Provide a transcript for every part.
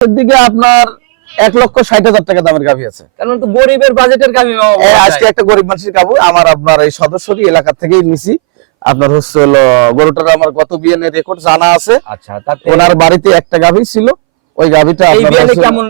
দিকে আপনার 1,60,000 টাকা দামের গাভী আছে। কারণ তো গরিবের বাজেটের গাভী আজকে একটা গরিব মানুষের গাভী আমার আপনার এই সদস্যরই এলাকা থেকেই নিছি। আপনার হচ্ছে হলো গরুটার আমার গত বিয়ানের রেকর্ড জানা আছে। আচ্ছা, তাতে ওনার বাড়িতে একটা গাভী ছিল, ওই গাভীটা এই বিয়ানে কেমন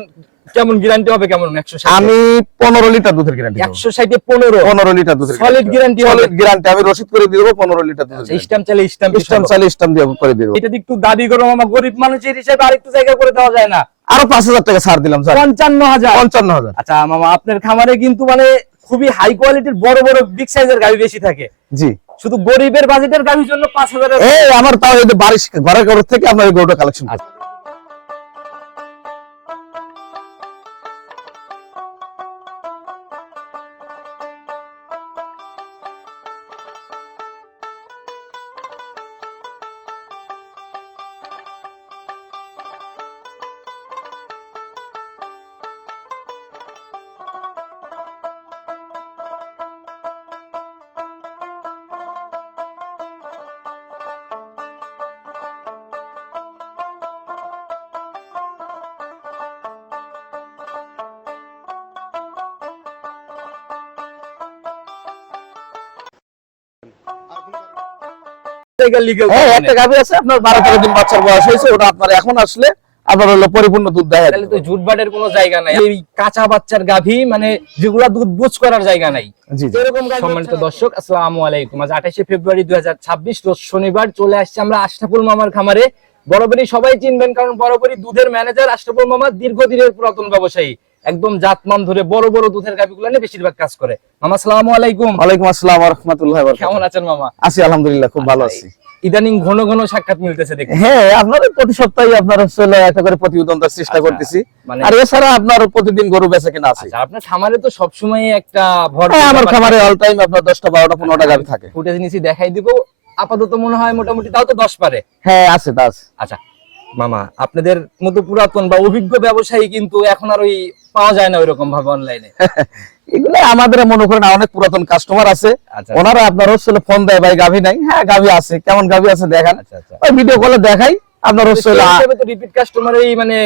কেমন গ্যারান্টি হবে? কেমন 160? আমি 15 লিটার দুধের গ্যারান্টি দেব। 160 এ 15 লিটার দুধের সলিড গ্যারান্টি হবে। সলিড গ্যারান্টি আমি রসিদ করে দিয়ে দেব 15 লিটার দুধের। স্ট্যাম্প চাইলে স্ট্যাম্প দিয়ে করে দেব। এটা একটু দাবি করো মামা, গরিব মানুষের হিসেবে আরেকটু জায়গা করে দেওয়া যায় না? আরো 5,000 টাকা ছাড় দিলাম স্যার। 55,000। আচ্ছা মামা, আপনার খামারে কিন্তু মানে খুবই হাই কোয়ালিটির বড় বড় বিগ সাইজের গাভী বেশি থাকে। জি, শুধু গরিবের বাজেটের গাভীর জন্য 5,000 এই আমার তাও এই যে বারিশ ঘরের গরু থেকে আপনার এই গরুটা কালেকশন। একটা গাভী আছে আপনার 12-13 দিন বাচ্চার বয়স হয়েছে, ওটা আপনার এখন আসলে আপনার হলো পরিপূর্ণ দুধ দেয়। তাহলে তো ঝুটবাটের কোনো জায়গা নাই। এই কাঁচা বাচ্চার গাভী মানে যেগুলা দুধ বুঝ করার জায়গা নাই। এরকম গাভী। সম্মানিত দর্শক, আসসালামু আলাইকুম। আজ 28শে ফেব্রুয়ারি 2026 রোজ শনিবার চলে আসছে আমরা আশরাফুল মামার খামারে। বরাবরই সবাই চিনবেন, কারণ বরাবরই দুধের ম্যানেজার আশরাফুল মামা দীর্ঘদিনের পুরাতন ব্যবসায়ী, একদম জাতমান ধরে বড় বড় দুধের গাভীগুলো নিয়ে বেশিরভাগ কাজ করে। মামা আসসালামু আলাইকুম। ওয়ালাইকুম আসসালাম ওয়া রাহমাতুল্লাহি ওয়া বারাকাতুহু। কেমন আছেন মামা? আছি আলহামদুলিল্লাহ, খুব ভালো আছি। ইদানিং ঘন ঘন সাক্ষাৎ মিলতেছে দেখি। হ্যাঁ, আপনার প্রতি সপ্তাহে আপনার হচ্ছে একটা করে প্রতিবেদন দেওয়ার চেষ্টা করতেছি। আর এছাড়া আপনার প্রতিদিন গরু বেচা কেনা আছে। আপনার খামারে তো সবসময় একটা আমার খামারে অল টাইম আপনার 10টা 12টা 15টা গাভী থাকে। ফুটেজ নিচে দেখাই দিব। আপাতত মনে হয় মোটামুটি তাও তো 10 পারে। হ্যাঁ আছে, তা আছে। আচ্ছা মামা, আপনাদের মতো পুরাতন বা অভিজ্ঞ ব্যবসায়ী কিন্তু এখন আর ওই পাওয়া যায় না ওইরকম ভাবে অনলাইনে। এগুলো আমাদের মনে করেন অনেক পুরাতন কাস্টমার আছে, ওনারা আপনার হচ্ছে ফোন দেয় ভাই গাভী নাই। হ্যাঁ গাভী আছে, কেমন গাভী আছে দেখান, ওই ভিডিও কলে দেখাই। আপনার হচ্ছে রিপিট কাস্টমারই মানে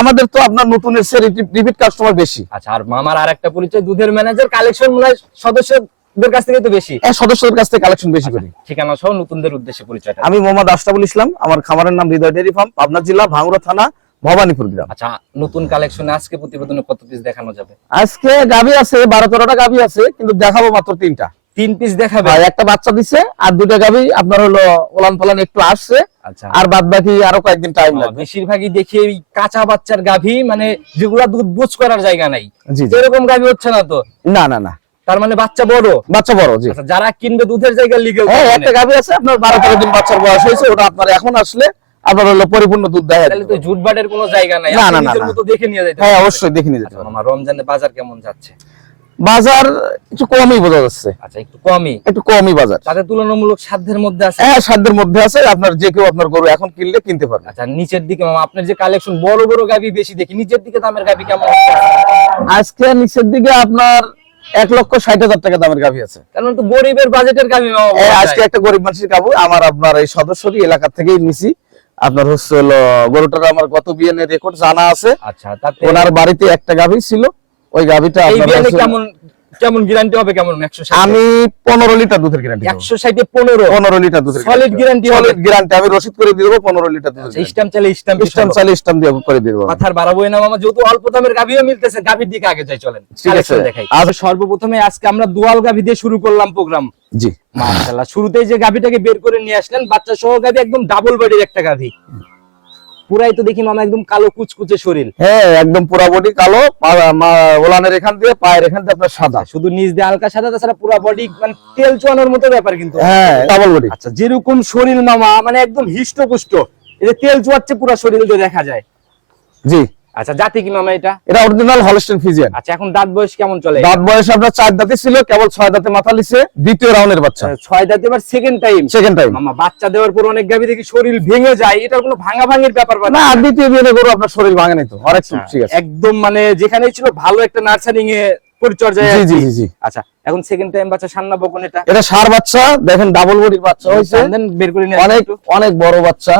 আমাদের তো আপনার নতুনের চেয়ে রিপিট কাস্টমার বেশি। আচ্ছা, আর মামার আরেকটা পরিচয় দুধের ম্যানেজার, কালেকশন মনে হয় সদস্যদের কাছ থেকে তো বেশি। সদস্যদের কাছ থেকে কালেকশন বেশি করি। ঠিকানা সহ নতুনদের উদ্দেশ্যে পরিচয়টা। আমি মোহাম্মদ আশরাফুল ইসলাম, আমার খামারের নাম হৃদয় ডেইরি ফার্ম, পাবনা জেলা ভাঙ্গুড়া থানা ভবানীপুর গ্রাম। আচ্ছা, নতুন কালেকশনে আজকে প্রতিবেদনে কত পিস দেখানো যাবে? আজকে গাভী আছে 12-13টা গাভী আছে, কিন্তু দেখাবো মাত্র 3টা। 3 পিস দেখাবে? একটা বাচ্চা দিছে আর 2টা গাভী আপনার হলো ওলান পালান একটু আসছে। আচ্ছা, আর বাদ বাকি আরো কয়েকদিন টাইম লাগবে। বেশিরভাগই দেখি এই কাঁচা বাচ্চার গাভী মানে যেগুলা দুধ বুঝ করার জায়গা নাই, এরকম গাভী হচ্ছে না তো? না না না, তার মানে বাচ্চা বড়। জি। আচ্ছা, যারা কিনবে দুধের জায়গা লিগেল। একটা গাভী আছে আপনার 12-13 দিন বাচ্চার বয়স হয়েছে, ওটা আপনার এখন আসলে আপনার হলো পরিপূর্ণ দুধ দেয়। তাহলে তো ঝুটবাটের কোনো জায়গা নাই, আপনি নিজের মতো দেখে নিয়ে যাইতে। হ্যাঁ অবশ্যই দেখে নিয়ে যেতে পারবেন। মামা, রমজানে বাজার কেমন যাচ্ছে? বাজার একটু কমই বোঝা যাচ্ছে। আচ্ছা, একটু কমই বাজার। তাদের তুলনামূলক সাধ্যের মধ্যে আছে। হ্যাঁ, সাধ্যের মধ্যে আছে। আপনার যে কেউ আপনার গরু এখন কিনলে কিনতে পারবে। আচ্ছা, নিচের দিকে মামা আপনার যে কালেকশন বড় বড় গাভী বেশি দেখি, নিচের দিকে দামের গাভী কেমন? আজকে নিচের দিকে আপনার 1,60,000 টাকা দামের গাভী আছে। কারণ তো গরিবের বাজেটের গাভী। আজকে একটা গরিব মানুষের গাভী আমার আপনার এই সদস্যরই এলাকা থেকেই নিছি। আপনার হচ্ছে হলো গরুটার আমার গত বিয়ানের রেকর্ড জানা আছে। আচ্ছা, তাতে ওনার বাড়িতে একটা গাভী ছিল, ওই গাভীটা এই বিয়ানে কেমন গ্যারান্টি হবে? কেমন 160? আমি 15 লিটার দুধের গ্যারান্টি। 160 এ 15 লিটার দুধের সলিড গ্যারান্টি। আমি রসিদ করে দিয়ে দেব 15 লিটার দুধ। স্ট্যাম্প চাইলে স্ট্যাম্প দিয়ে করে দিয়ে দেব। কথার বাড়াবো না মামা, যেহেতু অল্প দামের গাভীও মিলতেছে, গাভীর দিকে আগে যাই, চলেন কালেকশন দেখাই। আর সর্বপ্রথমে আজকে আমরা দুয়াল গাভী দিয়ে শুরু করলাম প্রোগ্রাম। জি মাশাআল্লাহ, শুরুতেই যে গাভীটাকে বের করে নিয়ে আসলেন বাচ্চা সহ গাভী, একদম ডাবল বডির একটা গাভী। পুরাই তো দেখি মামা একদম কালো কুচকুচে শরীর। হ্যাঁ, একদম পুরা বডি কালো, ওলানের এখান দিয়ে পায়ের এখান দিয়ে আপনার সাদা, শুধু নিচ দিয়ে হালকা সাদা, তাছাড়া পুরা বডি মানে তেল চুয়ানোর মতো ব্যাপার কিন্তু। হ্যাঁ, ডাবল বডি। আচ্ছা, যেরকম শরীর মামা মানে একদম হিষ্টপুষ্ট, এই যে তেল চুয়াচ্ছে পুরা শরীর দিয়ে দেখা যায়। জি। আচ্ছা, জাতি কি মামা এটা? এটা অরিজিনাল হলস্টাইন ফ্রিজিয়ান। আচ্ছা, এখন দাঁত বয়স কেমন চলে? দাঁত বয়স আপনার 4 দাঁতে ছিল, কেবল 6 দাঁতে মাথা লিছে, দ্বিতীয় রাউন্ডের বাচ্চা। 6 দাঁতে এবার সেকেন্ড টাইম। মামা, বাচ্চা দেওয়ার পর অনেক গাভী দেখি শরীর ভেঙে যায়, এটা কোনো ভাঙাভাঙির ব্যাপার না? দ্বিতীয় বিয়ে গরু আপনার শরীর ভাঙে নাই তো, অনেক ঠিক আছে, একদম মানে যেখানেই ছিল ভালো একটা নার্সারিং এ পরিচর্যা। জি জি জি। আচ্ছা, এখন সেকেন্ড টাইম বাচ্চা সান্না বকন, এটা সার বাচ্চা, দেখেন ডাবল বডির বাচ্চা হইছে, বের করে নিয়ে অনেক বড় বাচ্চা।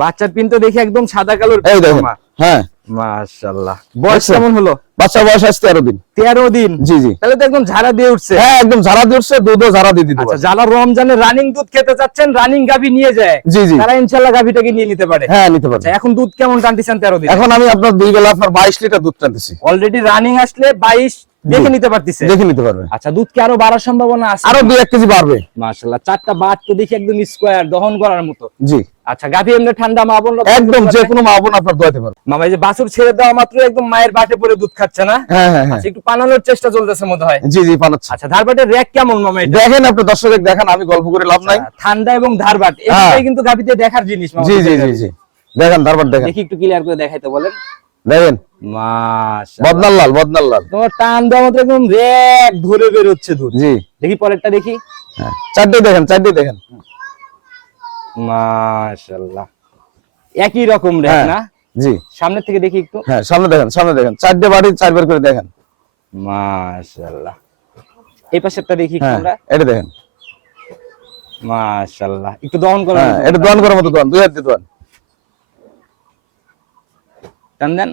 বাচ্চার পিন তো দেখি একদম সাদা কালোর। এই দেখেন, হ্যাঁ মাশাআল্লাহ। বয়স কেমন হলো? বাচ্চার বয়স আজ 13 দিন। 13 দিন। জি জি। তাহলে তো একদম ঝাড়া দিয়ে উঠছে। হ্যাঁ একদম ঝাড়া দিয়ে উঠছে, দুধও ঝাড়া দিয়ে দিতে আচ্ছা, পারে। যারা রমজানে রানিং দুধ খেতে চাচ্ছেন, রানিং গাভী নিয়ে যায়, জি জি। তারা ইনশাআল্লাহ গাভীটাকে নিয়ে নিতে পারে। হ্যাঁ নিতে পারে। আচ্ছা, এখন দুধ কেমন টানতেছেন 13 দিন? এখন আমি আপনার দুই বেলা আপনার 22 লিটার দুধ টানতেছি। অলরেডি রানিং আসলে 22 দেখে নিতে পারতেছে। দেখে নিতে পারবে। আচ্ছা, দুধ কি আরো বাড়ার সম্ভাবনা আছে? আরো 2-1 কেজি বাড়বে। মাশাআল্লাহ, চারটা বাট তো দেখি একদম স্কয়ার দহন করার মতো। জি। আচ্ছা, গাভী এমনি ঠান্ডা মা বোন একদম যে কোনো মা বোন আপনার দোয়াতে পারবে। মামা, এই যে বাছুর ছেড়ে দেওয়া মাত্র একদম মায়ের বাটে পড়ে দুধ খাচ্ছে না? হ্যাঁ হ্যাঁ হ্যাঁ। আচ্ছা, একটু পানানোর চেষ্টা চলতেছে মনে হয়। জি জি পানাচ্ছে। আচ্ছা, ধারবাটের র‍্যাক কেমন মামা এটা? দেখেন আপনি দর্শক দেখেন, আমি গল্প করে লাভ নাই। ঠান্ডা এবং ধারবাট এটাই কিন্তু গাভীতে দেখার জিনিস মামা। জি জি জি জি। দেখেন তারপর দেখেন। দেখি একটু ক্লিয়ার করে দেখাইতে বলেন। দেখেন মাশাআল্লাহ, বদনাল লাল, বদনাল লাল। তোমার টান দেওয়া মাত্র একদম র‍্যাক ধরে বের হচ্ছে দুধ। জি। দেখি পরেরটা দেখি। হ্যাঁ চারটে দেখেন, চারটে দেখেন। মাশাআল্লাহ, একই রকম র‍্যাক হ্যাঁ, না? জি। সামনে থেকে দেখি একটু। হ্যাঁ সামনে দেখেন, সামনে দেখেন। চারটে বাড়ি চারবার করে দেখেন। মাশাআল্লাহ, এই পাশেরটা দেখি একটু হ্যাঁ আমরা। এটা দেখেন। মাশাআল্লাহ, একটু দহন করো। হ্যাঁ এটা দোয়ান করার মতো দোয়ান, দুই হাত দিয়ে দোয়ান। টান দেন।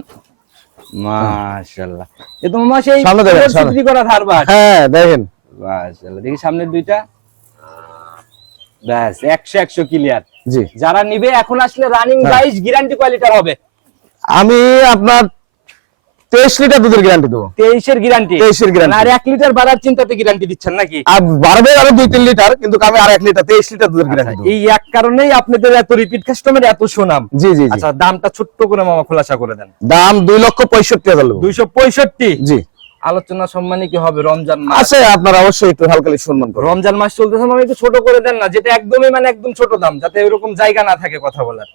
মাশাআল্লাহ, এ তো মামা সেই সামনে দেখেন, সামনে। সিদ্ধি করা ধারবাট। হ্যাঁ দেখেন। মাশাআল্লাহ, দেখি সামনের দুইটা। ব্যাস 100 ক্লিয়ার। জি। যারা নিবে এখন আসলে রানিং 22 গ্যারান্টি কোয়ালিটির হবে। আমি আপনার 23 লিটার দুধের গ্যারান্টি দেবো। 23 এর গ্যারান্টি। 23 এর গ্যারান্টি। আর 1 লিটার বাড়ার চিন্তাতে গ্যারান্টি দিচ্ছেন নাকি? আর বাড়বে আরো 2-3 লিটার, কিন্তু আমি আর 1 লিটার 23 লিটার দুধের গ্যারান্টি দেবো। এই এক কারণেই আপনাদের এত রিপিট কাস্টমার, এত সুনাম। জি জি জি। আচ্ছা, দামটা ছোট্ট করে মামা খোলাসা করে দেন। দাম 2,65,000 দেবো। 265। জি। আলোচনা সম্মানে কি হবে? রমজান মাস আছে, আপনারা অবশ্যই একটু হালকা সম্মান করুন। রমজান মাস চলতেছে, মামা একটু ছোট করে দেন না, যেটা একদমই মানে একদম ছোট দাম, যাতে এরকম জায়গা না থাকে কথা বলার।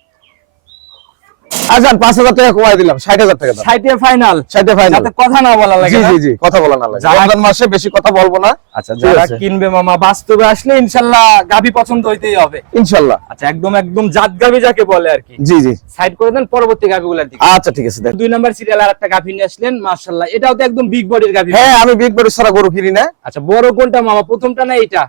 আচ্ছা 5,000 টাকা কমাই দিলাম, 60,000 টাকা দাম। 60 এ ফাইনাল। 60 এ ফাইনাল। যাতে কথা না বলা লাগে। জি না? জি জি, কথা বলা না লাগে। রমজান মাসে বেশি কথা বলবো না। আচ্ছা, ঠিক যারা আছে। কিনবে মামা বাস্তবে আসলে ইনশাআল্লাহ গাভী পছন্দ হইতেই হবে ইনশাআল্লাহ। আচ্ছা, একদম একদম জাত গাভী যাকে বলে আর কি। জি জি। সাইড করে দেন পরবর্তী গাভীগুলোর দিকে। আচ্ছা ঠিক আছে দেখেন। 2 নাম্বার সিরিয়াল আর একটা গাভী নিয়ে আসলেন, মাশাআল্লাহ, এটাও তো একদম বিগ বডির গাভী। হ্যাঁ আমি বিগ বডি ছাড়া গরু কিনি না। আচ্ছা, বড় কোনটা মামা, প্রথমটা না এইটা?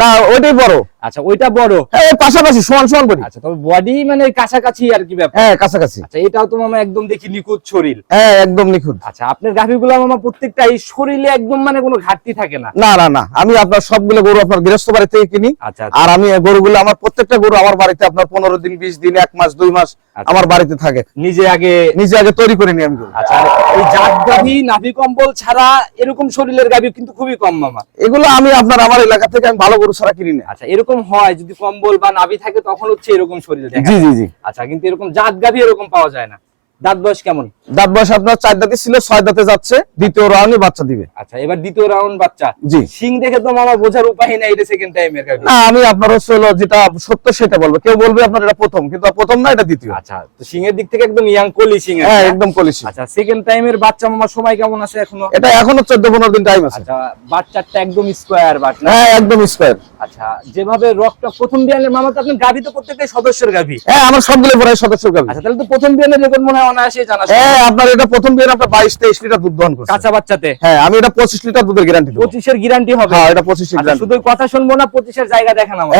না ওইটাই বড়। আচ্ছা, ওইটা বড়। হ্যাঁ পাশাপাশি সমান সমান বডি। আচ্ছা, তবে বডি মানে কাছাকাছি আর কি ব্যাপার। হ্যাঁ কাছাকাছি। আচ্ছা, এটাও তো মামা একদম দেখি নিখুঁত শরীর। হ্যাঁ একদম নিখুঁত। আচ্ছা, আপনার গাভীগুলো মামা প্রত্যেকটাই শরীরে একদম মানে কোনো ঘাটতি থাকে না। না না না, আমি আপনার সবগুলো গরু আপনার গৃহস্থ বাড়ি থেকে কিনি। আচ্ছা, আর আমি গরুগুলো আমার প্রত্যেকটা গরু আমার বাড়িতে আপনার 15 দিন 20 দিন 1 মাস 2 মাস আমার বাড়িতে থাকে। নিজে আগে তৈরি করে নিই আমি গরু। আচ্ছা, আর এই জাত গাভী নাভি কম্বল ছাড়া এরকম শরীরের গাভী কিন্তু খুবই কম মামা। এগুলো আমি আপনার আমার এলাকা থেকে আমি ভালো গরু ছাড়া কিনি না। আচ্ছা, এরকম হয় যদি কম্বল বা নাভি থাকে তখন হচ্ছে এরকম শরীর দেখা জি যায়। জি জি। আচ্ছা, কিন্তু এরকম জাত গাভী এরকম পাওয়া যায় না। দাঁত বয়স কেমন? দাঁত বয়স আপনার 4 দাঁতে ছিল, 6 দাঁতে যাচ্ছে, দ্বিতীয় রাউন্ডে বাচ্চা দিবে। আচ্ছা, এবার দ্বিতীয় রাউন্ড বাচ্চা। জি। সিং দেখে তো মামা বোঝার উপায় নাই এটা সেকেন্ড টাইমের গাভী। না আমি আপনার হচ্ছে হলো যেটা সত্য সেটা বলবো। কেউ বলবে আপনার এটা প্রথম, কিন্তু প্রথম না, এটা দ্বিতীয়। আচ্ছা, তো সিং এর দিক থেকে একদম ইয়াং কলি সিং। হ্যাঁ একদম কলিসি। আচ্ছা, সেকেন্ড টাইমের বাচ্চা মামা সময় কেমন আছে এখনো? এটা এখনো 14-15 দিন টাইম আছে। আচ্ছা, বাচ্চাটা একদম স্কয়ার বাট না? হ্যাঁ একদম স্কয়ার। আচ্ছা, যেভাবে রকটা প্রথম বিয়ানের মামা, তো আপনার গাভী তো প্রত্যেকটাই সদস্যের গাভী। হ্যাঁ আমার সবগুলো প্রায় সদস্য গাভী। আচ্ছা, তাহলে তো প্রথম বিয়ানের রেকর্ড মনে হয় অনায়াসে জানা। হ্যাঁ আপনার এটা প্রথম বিয়ান আপনার 22-23 লিটার দুধ দহন করছে কাঁচা বাচ্চাতে। হ্যাঁ আমি এটা 25 লিটার দুধের গ্যারান্টি দেব। 25 এর গ্যারান্টি হবে। হ্যাঁ এটা 25 এর আচ্ছা, গ্যারান্টি। শুধু কথা শুনবো না, 25 এর জায়গা দেখেন আমার।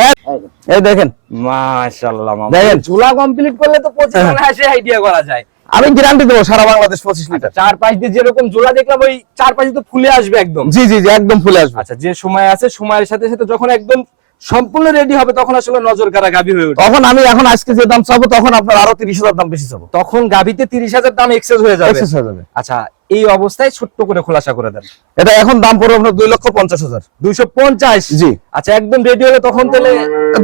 এই দেখেন মাশাআল্লাহ মামা, দেখেন। ঝুলা কমপ্লিট করলে তো 25 অনায়াসে আইডিয়া করা যায়। আমি গ্যারান্টি দেব সারা বাংলাদেশ 25 লিটার। চার পাঁচ দিয়ে যেরকম ঝুলা দেখলাম, ওই চার পাঁচ তো ফুলে আসবে একদম। জি জি জি একদম ফুলে আসবে। আচ্ছা, যে সময় আছে সময়ের সাথে সাথে যখন একদম সম্পূর্ণ রেডি হবে তখন আসলে নজর কাড়া গাভী হয়ে উঠবে। তখন আমি এখন আজকে যে দাম চাবো তখন আপনার আরো 30,000 দাম বেশি চাবো। তখন গাভীতে 30,000 দাম এক্সেস হয়ে যাবে। এক্সেস হয়ে যাবে। আচ্ছা, এই অবস্থায় ছোট্ট করে খোলাসা করে দেন। এটা এখন দাম পড়বে আপনার 2,50,000। 250? জি। আচ্ছা, একদম রেডি হলে তখন তাহলে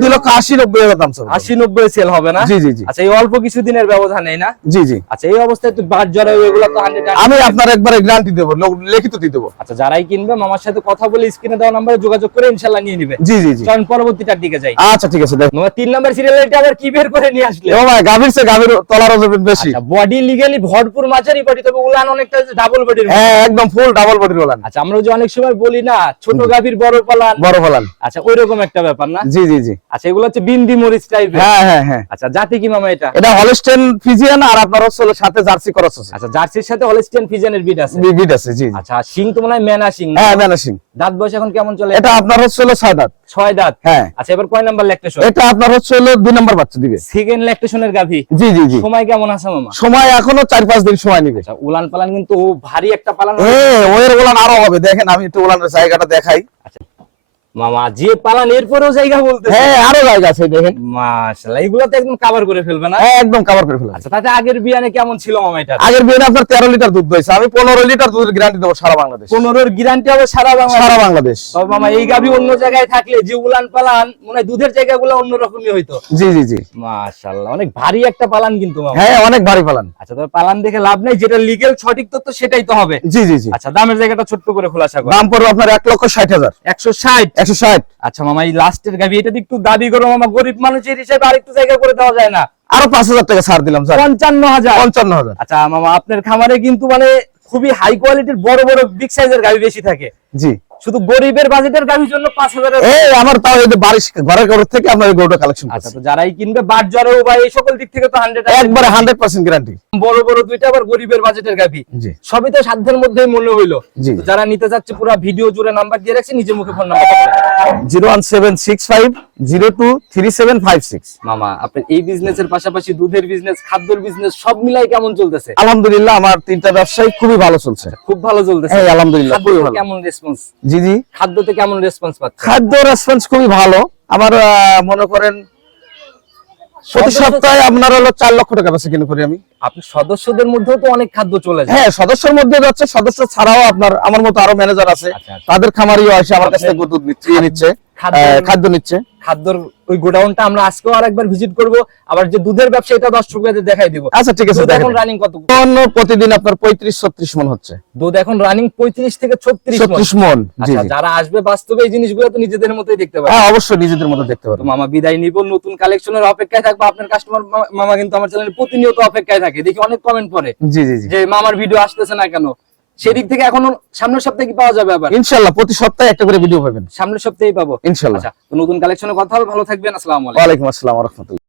2,80,90,000 দাম চাবো। 80-90 সেল হবে না? জি জি জি। আচ্ছা, এই অল্প কিছু দিনের ব্যবধান নেই না? জি জি। আচ্ছা, এই অবস্থায় তো বাদ জড়াই এগুলো তো 100। আমি আপনার একবারে গ্যারান্টি দেব, লিখিত দিয়ে দেব। আচ্ছা, যারাই কিনবে মামার সাথে কথা বলে স্ক্রিনে দেওয়া নম্বরে যোগাযোগ করে ইনশাআল্লাহ নিয়ে নেবে। জি জি জি। চলুন পরবর্তীটার দিকে যাই। আচ্ছা ঠিক আছে দেখ। মামা 3 নাম্বার সিরিয়ালে এটা আবার কি বের করে নিয়ে আসলে? ও ভাই গাভীর চেয়ে গাভীর তলার ওজন বেশি। আচ্ছা, বডি লিগ্যালি ভরপুর মাঝারি বডি, তবে উলান অনেকটা ডাবল বডির। হ্যাঁ একদম ফুল ডাবল বডির ওলান। আচ্ছা, আমরা যে অনেক সময় বলি না ছোট গাভীর বড় পালান, বড় ওলান। আচ্ছা ওইরকম একটা ব্যাপার না? জি জি জি। আচ্ছা, এগুলো হচ্ছে বিন্দি মরিচ টাইপের। হ্যাঁ হ্যাঁ হ্যাঁ। আচ্ছা, জাতি কি মামা এটা? এটা হলস্টেইন ফ্রিজিয়ান আর আপনার হচ্ছে সাথে জার্সি ক্রস আছে। আচ্ছা, জার্সির সাথে হলস্টিয়ান ফ্রিজিয়ানের বিট আছে। বিট আছে জি। আচ্ছা, সিং তো মনে হয় মেনা সিং। হ্যাঁ মেনা সিং। দাঁত বয়স এখন কেমন চলে? এটা আপনার হচ্ছে হলো 6 দাঁত। 6 দাঁত। হ্যাঁ। আচ্ছা, এবার কয় নাম্বার ল্যাকটেশন? এটা আপনার হচ্ছে হলো 2 নাম্বার বাচ্চা দিবে। সেকেন্ড ল্যাকটেশনের গাভী। জি জি জি। সময় কেমন আছে মামা? সময় এখনো 4-5 দিন সময় নেবে। আচ্ছা, উলান পালান কিন্তু ভারী একটা পালান। ওর উলান আরো হবে, দেখেন আমি একটু উলানের জায়গাটা দেখাই। মামা যে পালান এরপরেও জায়গা বলতে? হ্যাঁ, আরো জায়গা আছে দেখেন। মাশাআল্লাহ, এগুলো তো একদম কভার করে ফেলবে না? একদম কভার করে ফেলবে। আচ্ছা, তাতে আগের বিয়ানে কেমন ছিল মামা এটা? আগের বিয়ানে আপনার 13 লিটার দুধ দইছে, আমি 15 লিটার দুধের গ্যারান্টি দেব সারা বাংলাদেশ। 15 এর গ্যারান্টি হবে সারা বাংলাদেশ? সারা বাংলাদেশ। তবে মামা এই গাভী অন্য জায়গায় থাকলে যে উলান পালান মনে হয় দুধের জায়গাগুলো অন্যরকমই হইতো। জি জি জি। মাশাআল্লাহ, অনেক ভারী একটা পালান কিন্তু মামা। হ্যাঁ, অনেক ভারী পালান। আচ্ছা, তবে পালান দেখে লাভ নাই, যেটা লিগ্যাল সঠিক তথ্য সেটাই তো হবে। জি জি জি। আচ্ছা, দামের জায়গাটা ছোট্ট করে খোলাসা করো। দাম পড়বে আপনার 1,60,000। 160? 160। আচ্ছা মামা, এই লাস্টের গাভী এটা একটু দাবি করো মামা, গরিব মানুষের হিসেবে আরেকটু জায়গা করে দেওয়া যায় না? আরো 5,000 টাকা ছাড় দিলাম স্যার। 55,000? 55,000। আচ্ছা মামা, আপনার খামারে কিন্তু মানে খুবই হাই কোয়ালিটির বড় বড় বিগ সাইজের গাভী বেশি থাকে। জি। শুধু গরিবের বাজেটের গাভীর জন্য 5,000 এই আমার তাও এই যে বারিশ ঘরের ঘর থেকে আপনার গরুটা কালেকশন আচ্ছা, করছি। তো যারাই কিনবে বাট জরাও বা এই সকল দিক থেকে তো 100 একবারে 100% গ্যারান্টি। বড় বড় দুইটা আবার গরিবের বাজেটের গাভী। জি। সবই তো সাধ্যের মধ্যেই মনে হইলো। জি। তো যারা নিতে যাচ্ছে পুরো ভিডিও জুড়ে নাম্বার দিয়ে রাখছি, নিজের মুখে ফোন নাম্বার বলেন। 01765023756। মামা, আপনার এই বিজনেসের পাশাপাশি দুধের বিজনেস, খাদ্যের বিজনেস সব মিলাই কেমন চলতেছে? আলহামদুলিল্লাহ, আমার 3টা ব্যবসায় খুবই ভালো চলছে। খুব ভালো চলতেছে? হ্যাঁ, আলহামদুলিল্লাহ খুবই ভালো। কেমন রেসপন্স? জি জি। খাদ্যতে কেমন রেসপন্স পাচ্ছে? খাদ্য রেসপন্স খুবই ভালো। আমার মনে করেন প্রতি সপ্তাহে আপনার হলো 4 লক্ষ টাকা বেচা কিনে করি আমি। আপনি সদস্যদের মধ্যেও তো অনেক খাদ্য চলে যায়। হ্যাঁ, সদস্যের মধ্যে যাচ্ছে, সদস্য ছাড়াও আপনার আমার মতো আরো ম্যানেজার আছে, আচ্ছা, আচ্ছা। তাদের খামারিও আসে আমার কাছ থেকে দুধ নিচ্ছে, খাদ্য নিচ্ছে। খাদ্যর ওই গোডাউনটা আমরা আজকেও আরেকবার ভিজিট করব, আবার যে দুধের ব্যবসা এটা দর্শকদের দেখাই দিব। আচ্ছা ঠিক আছে। এখন রানিং কত? প্রতিদিন আপনার 35-36 মন হচ্ছে দুধ এখন রানিং 35 থেকে 36 মন। জি আচ্ছা, জি। যারা আসবে বাস্তবে এই জিনিসগুলো তো নিজেদের মতোই দেখতে পাবে। হ্যাঁ, অবশ্যই নিজেদের মতো দেখতে তো পারবেন। মামা বিদায় নিব, নতুন কালেকশনের অপেক্ষায় থাকবো। আপনার কাস্টমার মামা কিন্তু আমার চ্যানেলে প্রতিনিয়ত অপেক্ষায় থাকে, দেখি অনেক কমেন্ট পড়ে জি জি জি। যে মামার ভিডিও আসতেছে না কেন। সেদিক থেকে এখনো সামনের সপ্তাহে কি পাওয়া যাবে? আবার ইনশাআল্লাহ প্রতি সপ্তাহে একটা করে ভিডিও পাবেন, সামনের সপ্তাহেই পাবো ইনশাআল্লাহ। আচ্ছা, তো নতুন কালেকশনে কথা হবে। ভালো থাকবেন। আসসালামু আলাইকুম। ওয়ালাইকুম আসসালাম ওয়া রাহমাতুল্লাহ।